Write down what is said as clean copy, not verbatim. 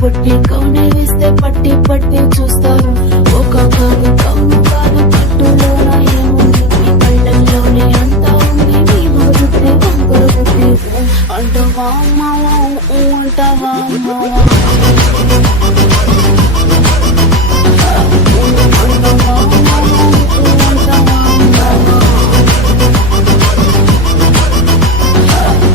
పొట్టి కౌనే వేస్తే పట్టి పట్టి చూస్తారు. ఒక కాదు కౌను కాదు పట్టులోన ఏముంది, కళ్ళల్లోనే అంతా ఉంది. నీ మొదటి వంకర బుద్ధి అంటవా మావా అంటవా మావా.